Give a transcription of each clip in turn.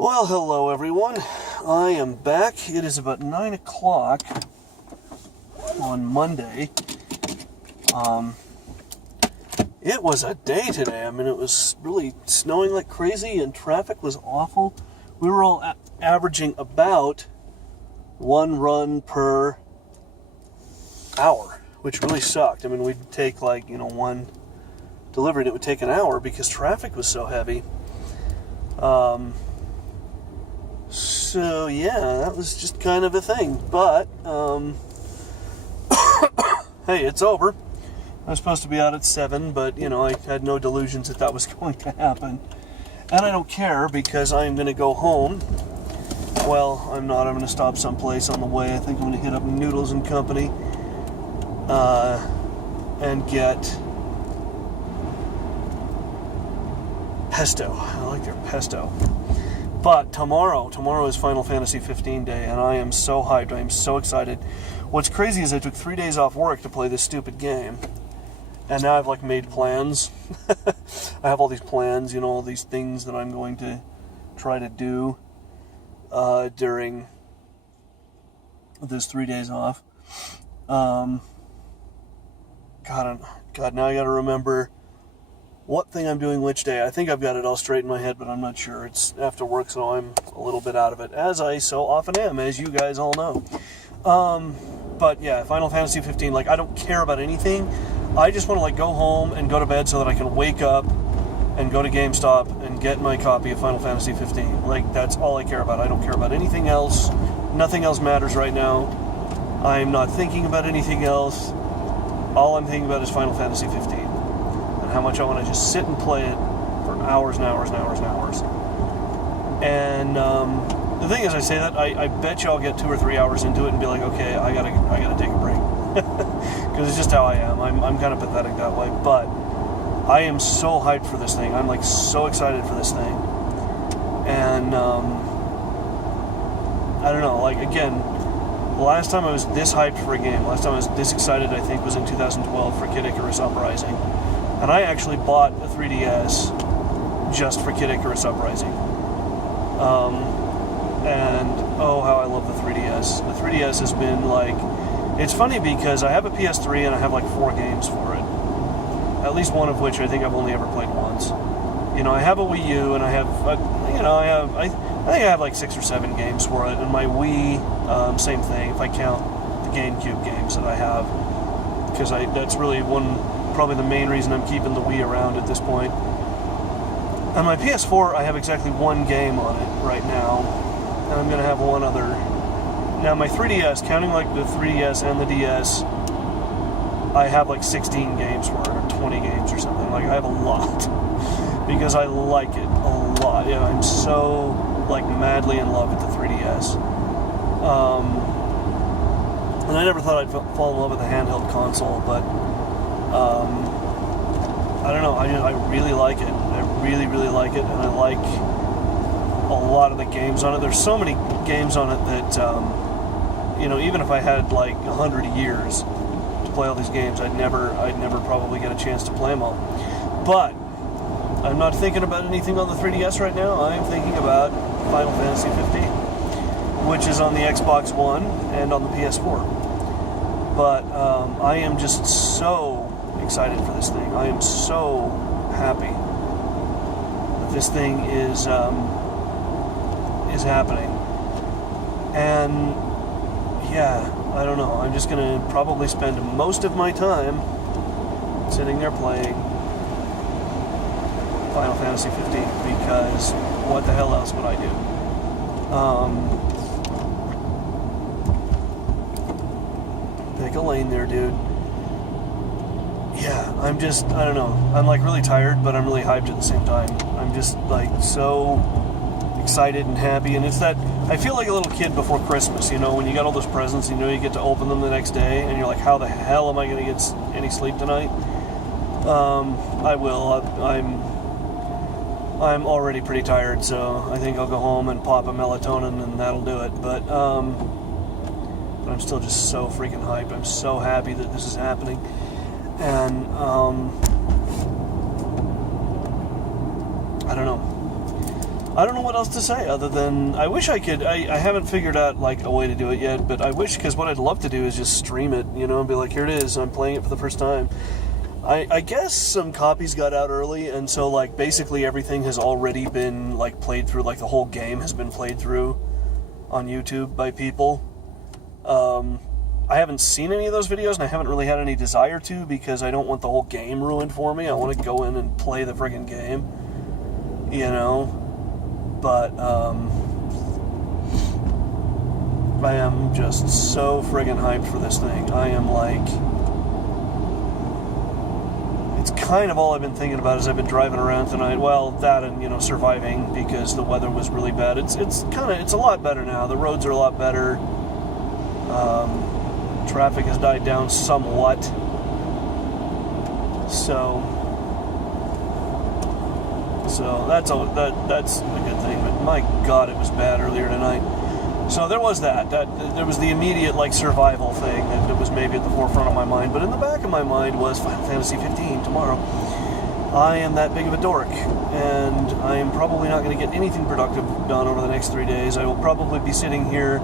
Well, hello everyone. I am back. It is about 9 o'clock on Monday. It was a day today. I mean, it was really snowing like crazy and traffic was awful. We were all averaging about one run per hour, which really sucked. I mean, we'd take one delivery and it would take an hour because traffic was so heavy. So yeah, that was just kind of a thing. But, hey, it's over. I was supposed to be out at 7, but, I had no delusions that was going to happen. And I don't care because I'm going to go home. Well, I'm not. I'm going to stop someplace on the way. I think I'm going to hit up Noodles and Company and get pesto. I like their pesto. But tomorrow is Final Fantasy 15 day, and I am so hyped. I am so excited. What's crazy is I took 3 days off work to play this stupid game, and now I've made plans. I have all these plans, all these things that I'm going to try to do during this 3 days off. God, now I got to remember what thing I'm doing which day. I think I've got it all straight in my head, but I'm not sure. It's after work, so I'm a little bit out of it, as I so often am, as you guys all know. But yeah, Final Fantasy 15, I don't care about anything. I just want to go home and go to bed so that I can wake up and go to GameStop and get my copy of Final Fantasy 15. That's all I care about. I don't care about anything else. Nothing else matters right now. I'm not thinking about anything else. All I'm thinking about is Final Fantasy 15. How much I want to just sit and play it for hours and hours and hours and hours. And the thing is, I say that, I bet you I'll get 2 or 3 hours into it and be like, okay, I gotta take a break. Because it's just how I am. I'm kind of pathetic that way. But I am so hyped for this thing. I'm so excited for this thing. And I don't know, again, the last time I was this hyped for a game, last time I was this excited, I think, was in 2012 for Kid Icarus Uprising. And I actually bought a 3DS just for Kid Icarus Uprising. And oh, how I love the 3DS. The 3DS has been it's funny because I have a PS3 and I have 4 games for it. At least one of which I think I've only ever played once. I have a Wii U and I have, I think I have 6 or 7 games for it. And my Wii, same thing, if I count the GameCube games that I have. Because that's really probably the main reason I'm keeping the Wii around at this point. On my PS4, I have exactly 1 game on it right now, and I'm going to have one other. Now, my 3DS, counting the 3DS and the DS, I have 16 games for it, or 20 games or something. I have a lot, because I like it a lot. Yeah, I'm so, madly in love with the 3DS. And I never thought I'd fall in love with a handheld console, but I don't know, I really like it. I really, really like it, and I like a lot of the games on it. There's so many games on it that, even if I had 100 years to play all these games, I'd never probably get a chance to play them all. But I'm not thinking about anything on the 3DS right now. I'm thinking about Final Fantasy 15, which is on the Xbox One and on the PS4. But I am just so excited for this thing. I am so happy that this thing is happening. And yeah, I don't know. I'm just gonna probably spend most of my time sitting there playing Final Fantasy 15 because what the hell else would I do? Pick a lane there, dude. Yeah, I don't know. I'm really tired, but I'm really hyped at the same time. I'm just so excited and happy, and it's that, I feel like a little kid before Christmas, when you got all those presents, you get to open them the next day, and you're like, how the hell am I going to get any sleep tonight? I will. I'm already pretty tired, so I think I'll go home and pop a melatonin, and that'll do it, but I'm still just so freaking hyped. I'm so happy that this is happening. And I don't know. I don't know what else to say other than I wish I could. I haven't figured out like a way to do it yet, but I wish, because what I'd love to do is just stream it, and be like, here it is, I'm playing it for the first time. I guess some copies got out early, and so like basically everything has already been like played through, like the whole game has been played through on YouTube by people. I haven't seen any of those videos, and I haven't really had any desire to, because I don't want the whole game ruined for me. I want to go in and play the friggin' game, but I am just so friggin' hyped for this thing. I am like, it's kind of all I've been thinking about as I've been driving around tonight. Well, that and, surviving, because the weather was really bad. It's a lot better now. The roads are a lot better. Traffic has died down somewhat. So that's a good thing. But my God, it was bad earlier tonight. So there was that. There was the immediate like survival thing that was maybe at the forefront of my mind. But in the back of my mind was Final Fantasy 15 tomorrow. I am that big of a dork, and I am probably not going to get anything productive done over the next 3 days. I will probably be sitting here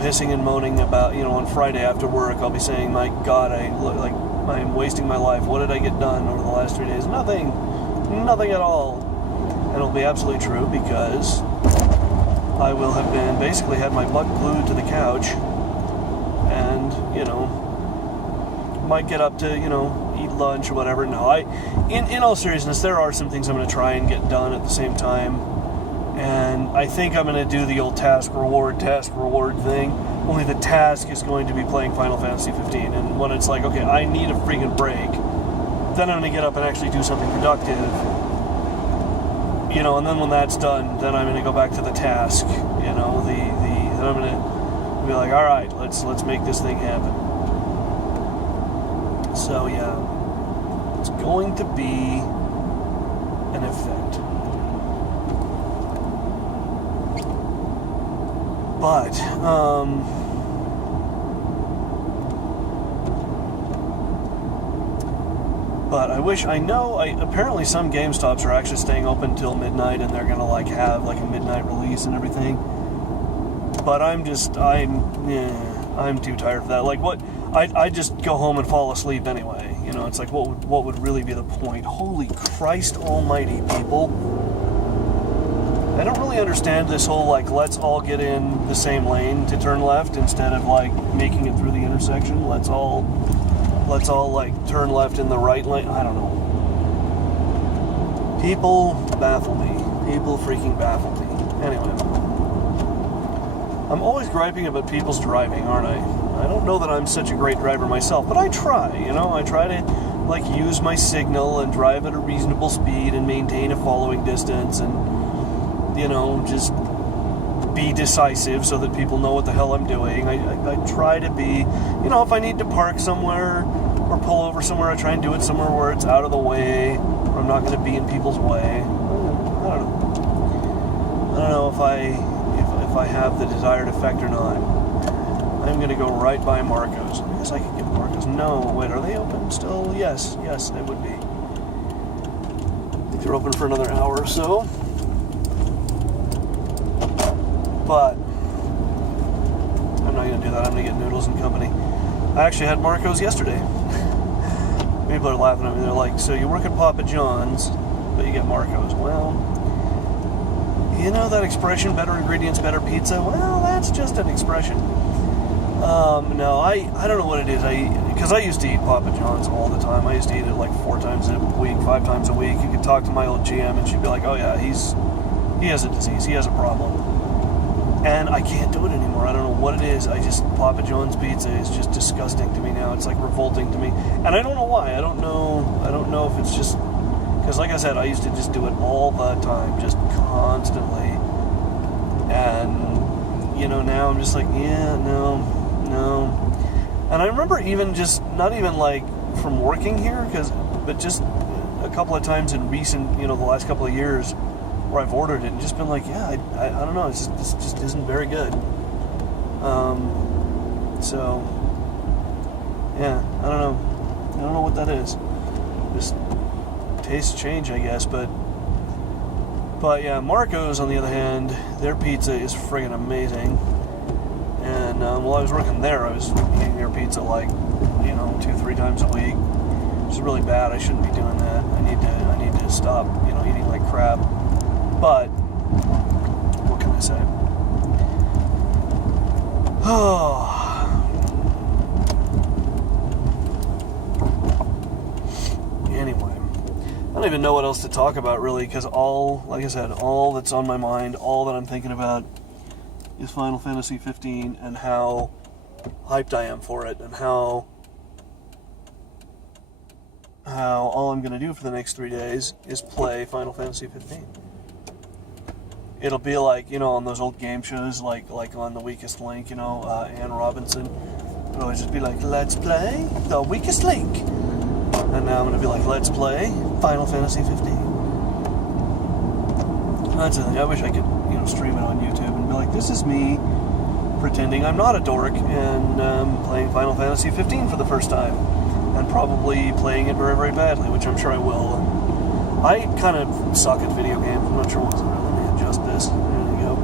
pissing and moaning about, on Friday after work. I'll be saying, my God, I'm wasting my life. What did I get done over the last 3 days? Nothing at all. And it'll be absolutely true, because I will have basically had my butt glued to the couch, and, might get up to, eat lunch or whatever. No, in all seriousness, there are some things I'm going to try and get done at the same time. And I think I'm going to do the old task reward thing. Only the task is going to be playing Final Fantasy 15. And when it's like, okay, I need a freaking break, then I'm going to get up and actually do something productive. And then when that's done, then I'm going to go back to the task. Then I'm going to be like, all right, let's make this thing happen. So yeah, it's going to be an event. But, I wish, apparently some GameStops are actually staying open till midnight, and they're going to have a midnight release and everything. But I'm too tired for that. I just go home and fall asleep anyway. It's like, what would really be the point? Holy Christ almighty, people. I don't really understand this whole, let's all get in the same lane to turn left instead of, making it through the intersection. Let's all, turn left in the right lane. I don't know. People baffle me. People freaking baffle me. Anyway. I'm always griping about people's driving, aren't I? I don't know that I'm such a great driver myself, but I try, I try to, use my signal and drive at a reasonable speed and maintain a following distance and, just be decisive so that people know what the hell I'm doing. I try to be, if I need to park somewhere or pull over somewhere, I try and do it somewhere where it's out of the way, or I'm not going to be in people's way. I don't know if I have the desired effect or not. I'm going to go right by Marco's. I guess I could get Marco's. No, wait, are they open still? Yes, they would be. I think they're open for another hour or so. But I'm not going to do that. I'm going to get Noodles and Company. I actually had Marco's yesterday. People are laughing at me. They're like, so you work at Papa John's, but you get Marco's. Well, that expression, better ingredients, better pizza? Well, that's just an expression. No, I don't know what it is. Because I used to eat Papa John's all the time. I used to eat it 4 times a week, 5 times a week. You could talk to my old GM and she'd be like, oh yeah, he has a disease, he has a problem. And I can't do it anymore. I don't know what it is. Papa John's pizza is just disgusting to me now. It's revolting to me. And I don't know why. I don't know if it's just, because like I said, I used to just do it all the time, just constantly. And, now I'm just like, yeah, no. And I remember even just, not even from working here, but just a couple of times in recent, the last couple of years, where I've ordered it and just been like, yeah, I don't know, it just isn't very good. So, yeah, I don't know what that is. Just tastes change, I guess, but But yeah, Marco's, on the other hand, their pizza is friggin' amazing. And while I was working there, I was eating their pizza like, 2-3 times a week. Which is really bad. I shouldn't be doing that. I need to stop, eating like crap. But what can I say? Oh. Anyway, I don't even know what else to talk about really, because like I said, all that's on my mind, all that I'm thinking about is Final Fantasy 15 and how hyped I am for it, and how all I'm going to do for the next 3 days is play Final Fantasy 15. It'll be like, on those old game shows, like on The Weakest Link, Ann Robinson would always just be like, let's play The Weakest Link. And now I'm going to be like, let's play Final Fantasy 15. That's the thing. I wish I could, stream it on YouTube and be like, this is me pretending I'm not a dork and playing Final Fantasy 15 for the first time. And probably playing it very, very badly, which I'm sure I will. I kind of suck at video games. I'm not sure what's really me adjust this. There you go.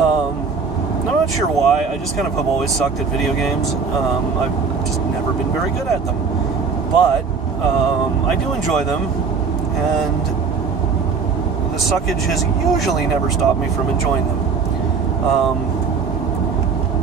I'm not sure why. I just kind of have always sucked at video games. I've just never been very good at them. But I do enjoy them, and the suckage has usually never stopped me from enjoying them.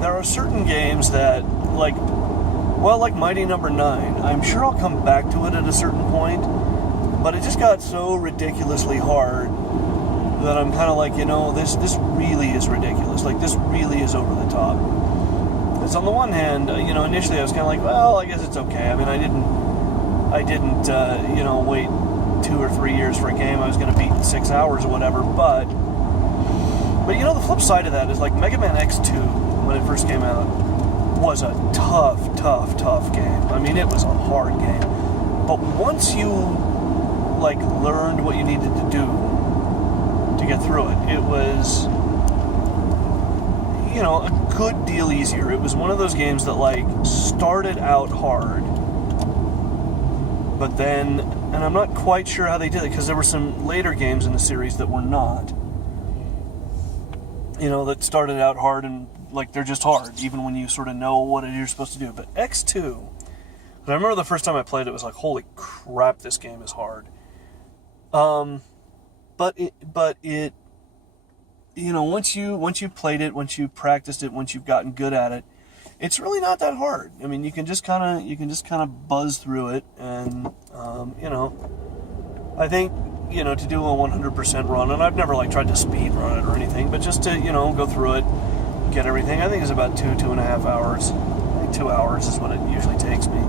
There are certain games that, like Mighty Number 9, I'm sure I'll come back to it at a certain point, but it just got so ridiculously hard that I'm kind of like, this really is ridiculous. Like, this really is over the top. Because on the one hand, initially I was kind of like, well, I guess it's okay. I mean, I didn't wait 2 or 3 years for a game I was going to beat in 6 hours or whatever, but the flip side of that is, like, Mega Man X2, when it first came out, was a tough game. I mean, it was a hard game. But once you, learned what you needed to do to get through it, it was, a good deal easier. It was one of those games that, started out hard, but then, and I'm not quite sure how they did it, because there were some later games in the series that were not, that started out hard and, they're just hard, even when you sort of know what it is you're supposed to do. But X2, I remember the first time I played it was like, holy crap, this game is hard. But it once you played it, once you practiced it, once you've gotten good at it, it's really not that hard. I mean, you can just kind of buzz through it, and I think to do a 100% run, and I've never tried to speed run it or anything, but just to go through it, get everything, I think it's about 2.5 hours. I think 2 hours is what it usually takes me.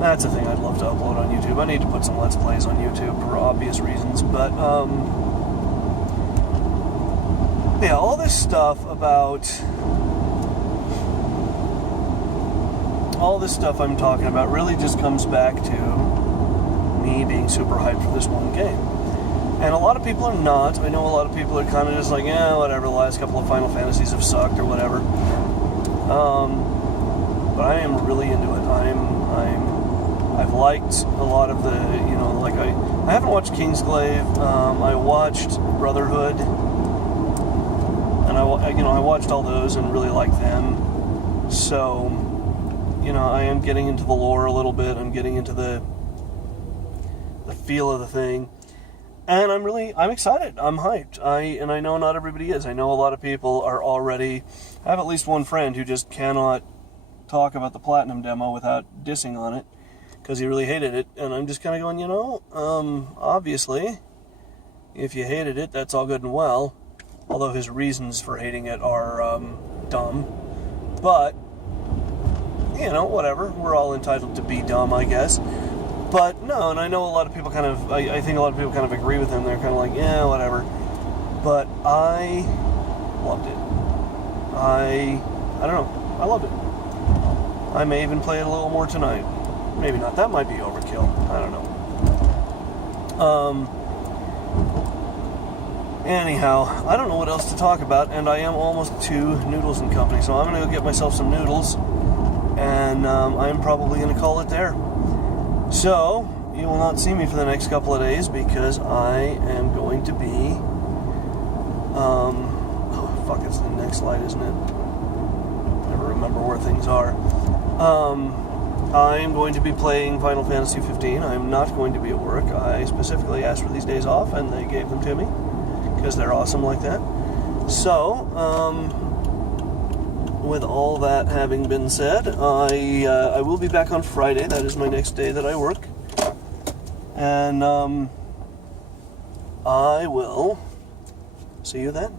That's a thing I'd love to upload on YouTube. I need to put some Let's Plays on YouTube for obvious reasons, but yeah, all this stuff I'm talking about really just comes back to me being super hyped for this one game. And a lot of people are not. I know a lot of people are kind of just like, yeah, whatever, the last couple of Final Fantasies have sucked or whatever. But I am really into it. I've liked a lot of the, I haven't watched Kingsglaive. I watched Brotherhood, and I watched all those and really liked them. So, I am getting into the lore a little bit. I'm getting into the feel of the thing. And I'm excited. I'm hyped. I know not everybody is. I know a lot of people are already, I have at least one friend who just cannot talk about the Platinum demo without dissing on it, because he really hated it. And I'm just kind of going, obviously, if you hated it, that's all good and well. Although his reasons for hating it are dumb. But, whatever. We're all entitled to be dumb, I guess. But no, and I know a lot of people I think a lot of people kind of agree with him. They're kind of like, yeah, whatever. But I loved it. I don't know. I loved it. I may even play it a little more tonight. Maybe not. That might be overkill. I don't know. Anyhow, I don't know what else to talk about, and I am almost to Noodles and Company, so I'm going to go get myself some noodles, and I'm probably going to call it there. So, you will not see me for the next couple of days because I am going to be, oh fuck, it's the next slide, isn't it? Never remember where things are. I am going to be playing Final Fantasy 15. I am not going to be at work. I specifically asked for these days off, and they gave them to me because they're awesome like that. So, with all that having been said, I will be back on Friday. That is my next day that I work. And I will see you then.